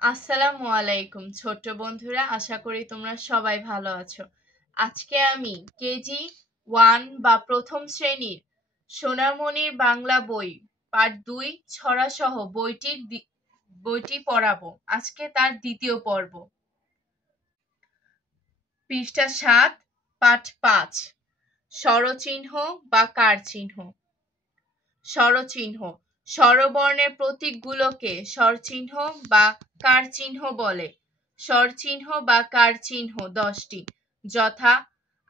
আসসালামু আলাইকুম ছোট্ট বন্ধুরা, আশা করি তোমরা সবাই ভালো আছো। আজকে আমি কেজি 1 বা প্রথম শ্রেণীর সোনামণির বাংলা বই পাঠ 2 ছড়া সহ বইটি পড়াবো। আজকে তার দ্বিতীয় পর্ব। পৃষ্ঠা 7, পাঠ 5, স্বরচিহ্ন বা কার চিহ্ন। স্বরচিহ্ন স্বরবর্ণের প্রতীকগুলোকে স্বরচিহ্ন বা কার চিহ্ন বলে। স্বরচিহ্ন বা কার চিহ্ন 10টি, যথা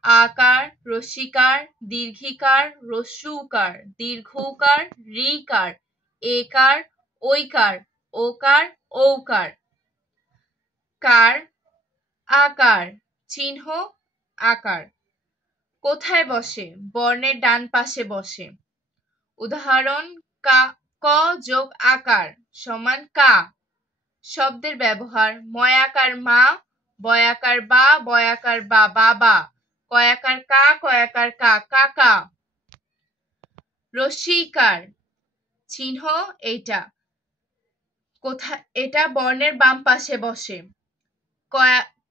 আকার, রস্যিকার, দীর্ঘিকার, হ্রস্বউকার, দীর্ঘৌকার, ঋকার, একার, ঐকার, ওকার, ঔকার। কার, আকার, চিহ্ন, আকার। কোথায় বসে? বর্ণের ডান পাশে বসে। উদাহরণ, ক যোগ আকার সমান কা। শব্দের ব্যবহার, ময়াকার মা, বয়াকার বা, বয়াকার বা বাবা, কয়াকার কা, কয়াকার কা কাকা। রস্যইকার চিহ্ন এইটা। কোথায়? এটা বর্ণের বাম পাশে বসে।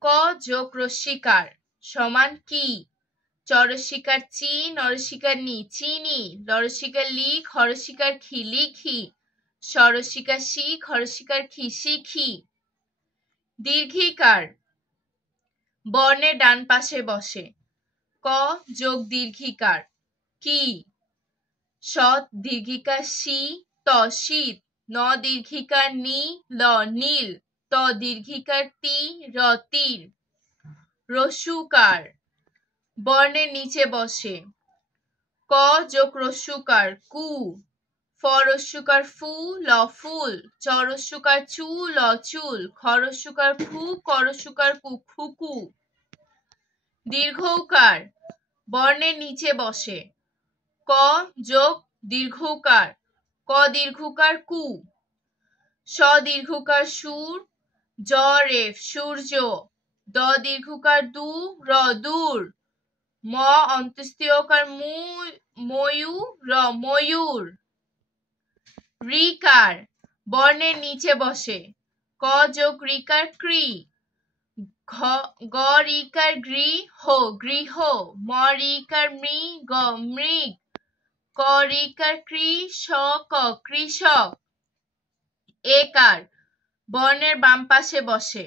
ক যোগ রস্যিকার সমান কি। চরস্বীকার চি, নরস্বীকার নি চিনি, লরস্বীকার লি, খরস্বীকার খি লিখি, স্বরস্বীকার শি, খরস্বীকার খি শিখি। দীর্ঘিকার বর্ণের ডান পাশে বসে। ক যোগ দীর্ঘিকার কি। স দীর্ঘিকার শি, ত শীত, ন দীর্ঘিকার নি, ল নীল, ত দীর্ঘিকার তি, র তীর। রস্যুকার বর্ণের নিচে বসে। ক যোগ রস্যুকার কু। ফ রস্যুকার ফু, ল ফুল, চ রস্যুকার চু, ল চুল, খ রস্যুকার ফু, ক রস্যুকার কু খুকু। দীর্ঘৌকার বর্ণের নিচে বসে। ক যোগ দীর্ঘৌকার ক দীর্ঘকার কু। স দীর্ঘকার সুর, জ রেফ সূর্য, দ দীর্ঘকার দু, র দূর, ম অন্ত্যেষ্টিয়কার মু, ময়ূ, র ময়ূর। ঋকার বর্ণের নিচে বসে। ক যোগ ঋকার কৃ। গ ঋকার গৃ, হো গৃহ, ম ঋকার মৃ, গ মৃগ, ক ঋকার কৃ, শ ক কৃষক। একার বর্ণের বাম পাশে বসে।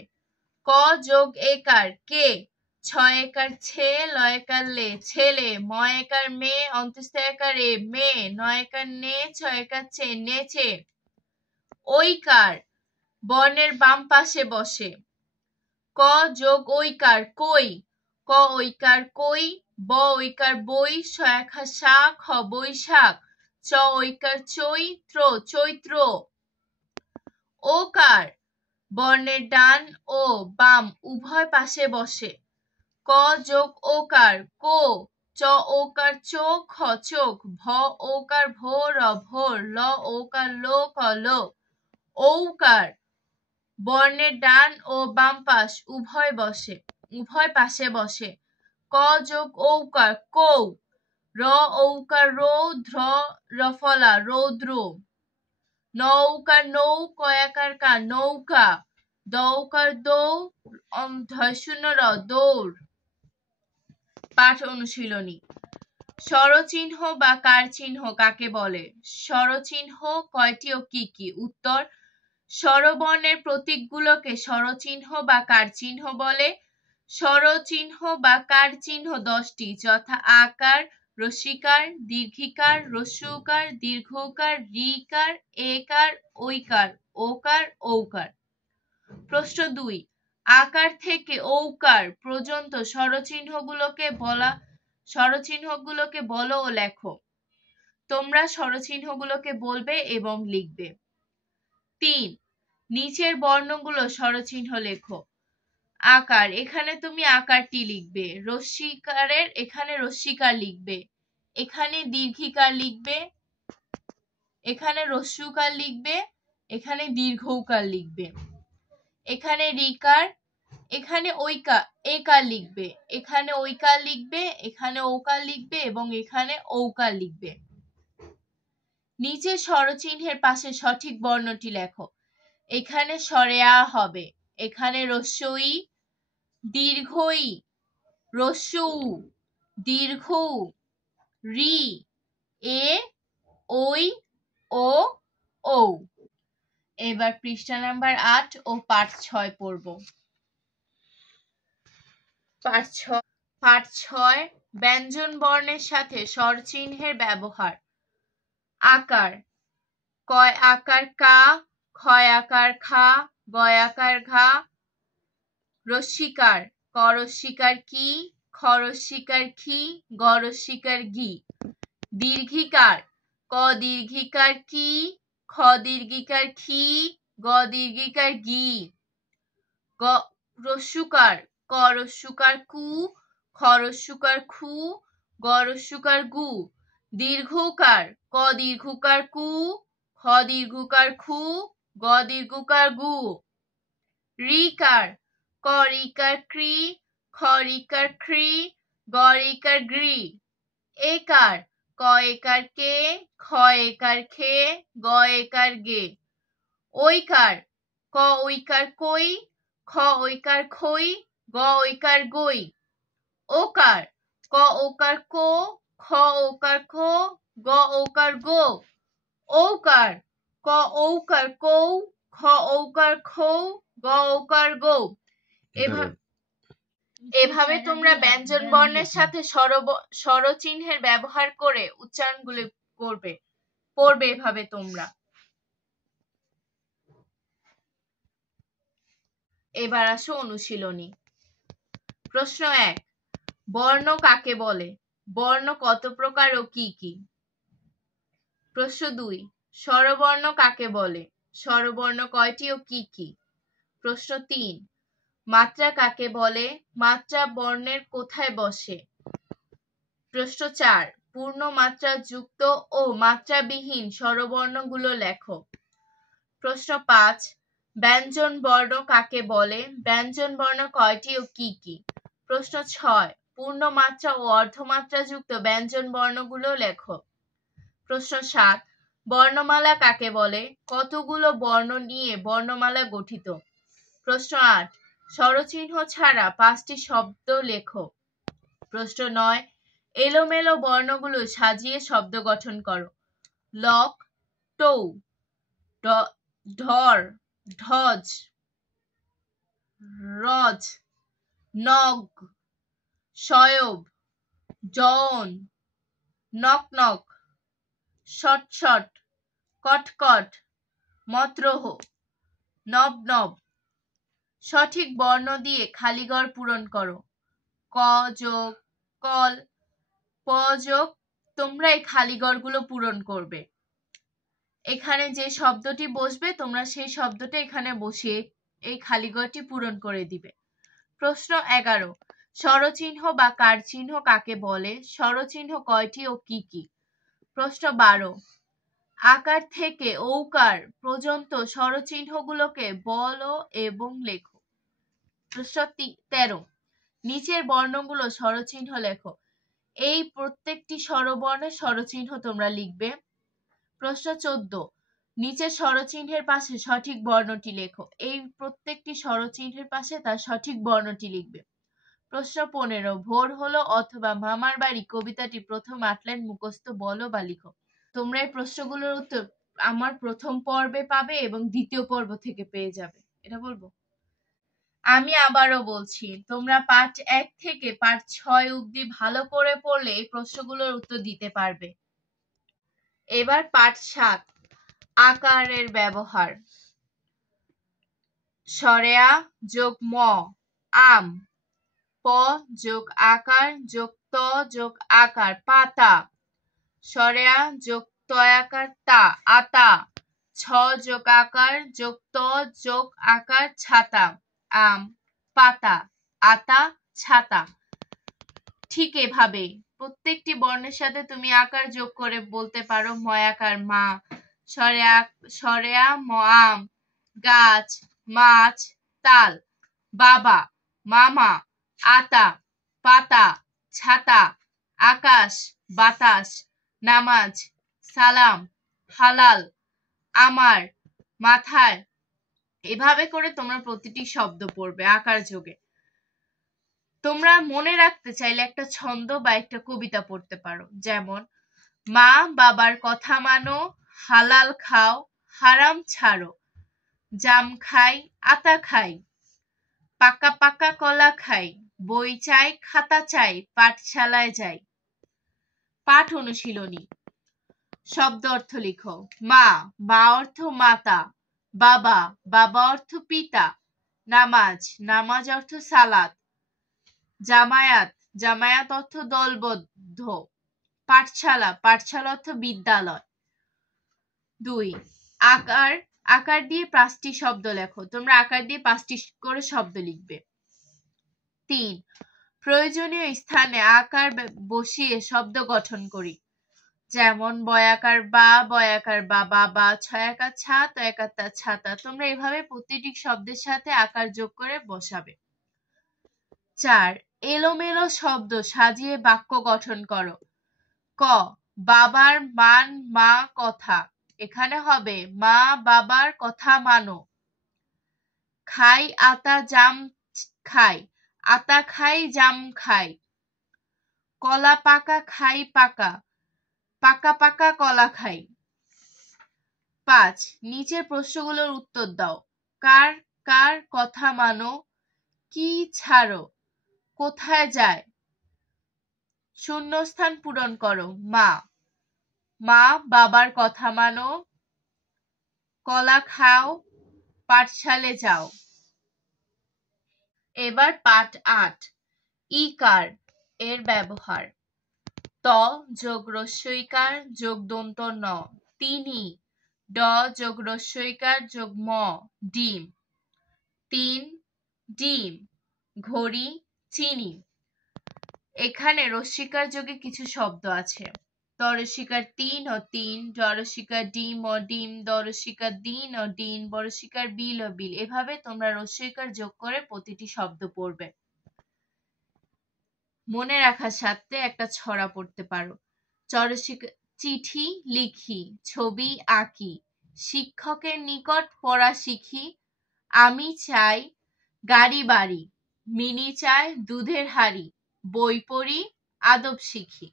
ক যোগ একার কে। ছ একার ছে, ল একার লে ছেলে, ম একার মে, অন্তস্থ একার এ মেয়ে, ন একার নে, ছ একার ছে নেছে। ঐকার বর্ণের বাম পাশে বসে। ক যোগ ঐকার কই। ক ঐকার কই, ব ঐকার বই, শ একার শা, খ বৈশাখ, চ ঐকার চৈত্র চৈত্র। ওকার বর্ণের ডান ও বাম উভয় পাশে বসে। ক যোগ ওকার কো। চ ওকার চোখ, খ চোখ, ভ ওকার ভো, র ভোর, ল ওকার লো, ক লো। ঔকার বর্ণের ডান ও বাম পাশ উভয় পাশে বসে। ক যোগ ঔকার কৌ। র ঔকার রৌদ্র, রফলা রৌদ্র। নৌকার নৌ, কয়াকার কা নৌকা, দৌকার দৌ, ধশূন্য র দৌড়। পাঠ অনুশীলনী। স্বরচিহ্ন বা কার চিহ্ন কাকে বলে? স্বরচিহ্ন কয়টি ও কি কি? উত্তর, স্বরবর্ণের প্রতীকগুলোকে স্বরচিহ্ন বা কার চিহ্ন বলে। স্বরচিহ্ন বা কার চিহ্ন 10টি, যথা আকার, রস্যিকার, দীর্ঘিকার, হ্রস্বউকার, দীর্ঘৌকার, ঋকার, একার, ঐকার, ওকার, ঔকার। প্রশ্ন 2, আকার থেকে ঔকার পর্যন্ত স্বরচিহ্নগুলোকে বলো ও লেখো। তোমরা স্বরচিহ্নগুলোকে বলবে এবং লিখবে। 3, নিচের বর্ণগুলো স্বরচিহ্ন লেখো। আকার, এখানে তুমি আকারটি লিখবে। রস্যিকারের এখানে রস্যিকার লিখবে। এখানে দীর্ঘিকার লিখবে। এখানে হ্রস্বউকার লিখবে। এখানে দীর্ঘৌকার লিখবে। এখানে ঋকার, এখানে একার লিখবে। এখানে ঐকার লিখবে, এখানে ওকার লিখবে এবং এখানে ঔকার লিখবে। নিচের স্বরচিহ্নের পাশে সঠিক বর্ণটি লেখো। এখানে স্বরে আ হবে, এখানে হ্রস্ব ই, দীর্ঘ ই, হ্রস্ব উ, দীর্ঘ উ, রি, এ, ওই, ও, ঔ। এবার পৃষ্ঠা নাম্বার 8 ও পাঠ 6 পড়ব। পাঠ 6 ব্যঞ্জন বর্ণের সাথে স্বরচিহ্নের ব্যবহার। আকার, কয় আকার কা, ক্ষয় আকার খা, গয় আকার ঘা। রস্যিকার, ক রস্যিকার কি, খ রস্যিকার খি, গ রস্যিকার গি। দীর্ঘিকার, ক দীর্ঘিকার কি, খ দীর্ঘিকার খি, গ দীর্ঘিকার গি। রস্যুকার, ক রস্যুকার কু, খ রস্যুকার খু, গ রস্যুকার গু। দীর্ঘকার, ক দীর্ঘকার কু, খ দীর্ঘকার খু, গ দীর্ঘকার গু। রিকার, ক রিকার ক্রি, খ রিকার খ্রি, গ রিকার গ্রি। একার, ক একার কে, খ একার খে, গ একার গে। ঐকার, ক ঐকার কই, খ ঐকার খই, গ ঐকার গই। ওকার, ক ওকার কো, খ ওকার খো, গ ওকার গো। ঔকার, ক ঔকার কৌ, খ ঔকার খৌ, গ ঔকার গো। এভাবে তোমরা ব্যঞ্জন বর্ণের সাথে স্বরচিহ্নের ব্যবহার করে উচ্চারণগুলি পড়বে এভাবে তোমরা। এবার আসো অনুশীলনী। প্রশ্ন 1, বর্ণ কাকে বলে? বর্ণ কত প্রকার ও কি কি? প্রশ্ন 2, স্বরবর্ণ কাকে বলে? স্বরবর্ণ কয়টি ও কি কি? প্রশ্ন 3, মাত্রা কাকে বলে? মাত্রা বর্ণের কোথায় বসে? প্রশ্ন 4, পূর্ণ মাত্রা যুক্ত ও মাত্রাবিহীন স্বরবর্ণগুলো লেখো। প্রশ্ন 5, ব্যঞ্জন বর্ণ কাকে বলে? ব্যঞ্জন বর্ণ কয়টি ও কি কি? প্রশ্ন 6, পূর্ণ মাত্রা ও অর্ধমাত্রা যুক্ত ব্যঞ্জন বর্ণগুলো লেখো। প্রশ্ন 7, বর্ণমালা কাকে বলে? কতগুলো বর্ণ নিয়ে বর্ণমালা গঠিত? প্রশ্ন 8, স্বরচিহ্ন ছাড়া 5টি শব্দ লেখো। প্রশ্ন 9, এলোমেলো বর্ণগুলো সাজিয়ে শব্দ গঠন করো। লক, টৌ, ঢর, ঢজ, রজ, নগ, শয়ব, যৌন, নক, শট, কটকট, মত্রহ, নব। সঠিক বর্ণ দিয়ে খালিঘর পূরণ করো। ক যোগ কল, প যোগ, তোমরা এই খালিঘরগুলো পূরণ করবে। এখানে যে শব্দটি বসবে তোমরা সেই শব্দটা এখানে বসিয়ে এই খালিঘরটি পূরণ করে দিবে। প্রশ্ন 11, স্বরচিহ্ন বা কারচিহ্ন কাকে বলে? স্বরচিহ্ন কয়টি ও কি কি? প্রশ্ন 12, আকার থেকে ঔকার পর্যন্ত স্বরচিহ্নগুলোকে বলো এবং লেখো। প্রশ্ন 13, নিচের বর্ণগুলো স্বরচিহ্ন লেখো। এই প্রত্যেকটি স্বরবর্ণের স্বরচিহ্ন তোমরা লিখবে। প্রশ্ন 14, নিচের স্বরচিহ্নের পাশে সঠিক বর্ণটি লেখো। এই প্রত্যেকটি স্বরচিহ্নের পাশে তার সঠিক বর্ণটি লিখবে। প্রশ্ন 15, ভোর হলো অথবা মামার বাড়ি কবিতাটি প্রথম 8 লাইন মুখস্থ বলো বা লিখো। তোমরা এই প্রশ্নগুলোর উত্তর আমার প্রথম পর্বে পাবে এবং দ্বিতীয় পর্ব থেকে পেয়ে যাবে। এটা বলবো? আমি আবারও বলছি, তোমরা পাঠ 1 থেকে পাঠ 6 অবধি ভালো করে পড়লে এই প্রশ্নগুলোর উত্তর দিতে পারবে। এবার পাঠ 7, আকারের ব্যবহার। স্বরে আ যোগ ম, আম। প যোগ আকার যোগ ত যোগ আকার, পাতা। স্বরে আ যোগ তয়াকার তা, আতা। ছ যোগ আকার যোগ ত যোগ আকার, ছাতা। আম, পাতা, আতা, ছাতা। ঠিক এভাবে প্রত্যেকটি বর্ণের সাথে তুমি আকার যোগ করে বলতে পারো। ময়াকার মা, স্বরে আ ম, আম। গাছ, মাছ, তাল। বাবা, মামা, আতা, পাতা, ছাতা। আকাশ, বাতাস। নামাজ, সালাম, হালাল। আমার, মাথায়, এভাবে করে তোমরা প্রতিটি শব্দ পড়বে আকার যোগে। তোমরা মনে রাখতে চাইলে একটা ছন্দ বা একটা কবিতা পড়তে পারো, যেমন মা বাবার কথা মানো, হালাল খাও, হারাম ছাড়ো, জাম খাই, আতা খাই, পাকা পাকা কলা খাই, বই চাই, খাতা চাই, পাঠশালায় যাই। পাঠ অনুশীলনী। শব্দ অর্থ লিখো। মা, মা অর্থ মাতা। বাবা, বাবা অর্থ পিতা। নামাজ, নামাজ অর্থ সালাত। জামায়াত, জামায়াত অর্থ দলবদ্ধ। পাঠশালা, পাঠশালা অর্থ বিদ্যালয়। 2. আকার, আকার দিয়ে 5টি শব্দ লেখো। তোমরা আকার দিয়ে 5টি করে শব্দ লিখবে। 3. প্রয়োজনীয় স্থানে আকার বসিয়ে শব্দ গঠন করি, যেমন বয়াকার বা, বয়াকার বা, বাবা, ছয়াকার ছা, তয়াকার তা, ছাতা। তোমরা এভাবে প্রতিটি শব্দের সাথে আকার যোগ করে বসাবে। 4. এলোমেলো শব্দ সাজিয়ে বাক্য গঠন করো। ক, বাবার মান মা কথা, এখানে হবে মা বাবার কথা মানো। খাই আতা জাম খাই, আতা খাই জাম খাই। কলা পাকা খাই পাকা, পাকা পাকা কলা খাই। 5. নিচের প্রশ্নগুলোর উত্তর দাও। কার কার কথা মানো, কি ছাড়ো, কোথায় যায়। শূন্যস্থান পূরণ করো। মা, মা বাবার কথা মানো, কলা খাও, পাঠশালে যাও। এবার পাঠ 8, ইকার এর ব্যবহার। ত যোগ রস্যইকার যোগ দন্ত ন, তিনি। ড যোগ রস্যইকার যোগ ম, ডিম। 3, ডিম। ঘড়ি, চিনি। এখানে রস্যিকার যোগে কিছু শব্দ আছে। তরস্বীকার 3 ও 3, জরস্বীকার ডিম ও ডিম, দরস্বীকার দিন ও দিন, বরস্বীকার বিল ও বিল। এভাবে তোমরা রস্যইকার যোগ করে প্রতিটি শব্দ পড়বে। মনে রাখার সাথে একটা ছড়া পড়তে পারো। চিঠি লিখি, ছবি আঁকি, শিক্ষকের নিকট পড়া শিখি, আমি চাই গাড়ি বাড়ি, মিনি চাই দুধের হাড়ি, বই পড়ি, আদব শিখি।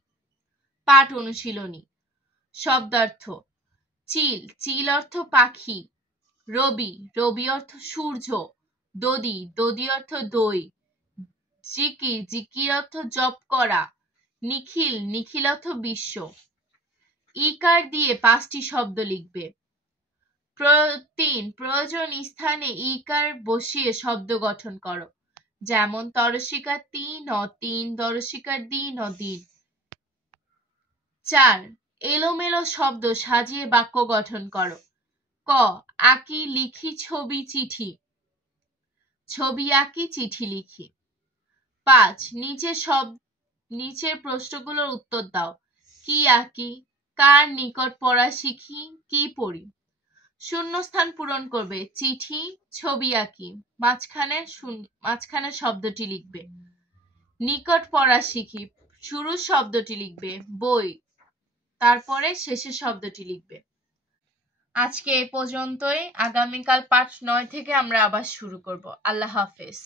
পাঠ অনুশীলনী। শব্দার্থ। চিল, চিল অর্থ পাখি। রবি, রবি অর্থ সূর্য। দধি, দধি অর্থ দই। জিকির, জিকির অর্থ জপ করা। নিখিল, নিখিল অর্থ বিশ্ব। ইকার দিয়ে 5টি শব্দ লিখবে। 3. প্রয়োজন স্থানে ইকার বসিয়ে শব্দ গঠন করো, যেমন তরস্বীকার 3 ও 3, দরস্বীকার দিন ও দিন। 4. এলোমেলো শব্দ সাজিয়ে বাক্য গঠন করো। ক, আঁকি লিখি ছবি চিঠি, ছবি আঁকি চিঠি লিখি। 5. নিচের প্রশ্নগুলোর উত্তর দাও। কি আঁকি, কার নিকট পড়া শিখি, কি পড়ি। শূন্যস্থান পূরণ করবে। চিঠি, ছবি আঁকি, মাঝখানে শব্দটি লিখবে। নিকট পড়া শিখি, শুরুর শব্দটি লিখবে। বই, তারপরে শেষের শব্দটি লিখবে। আজকে এ পর্যন্তই। আগামীকাল পাঠ 9 থেকে আমরা আবার শুরু করব। আল্লাহ হাফেজ।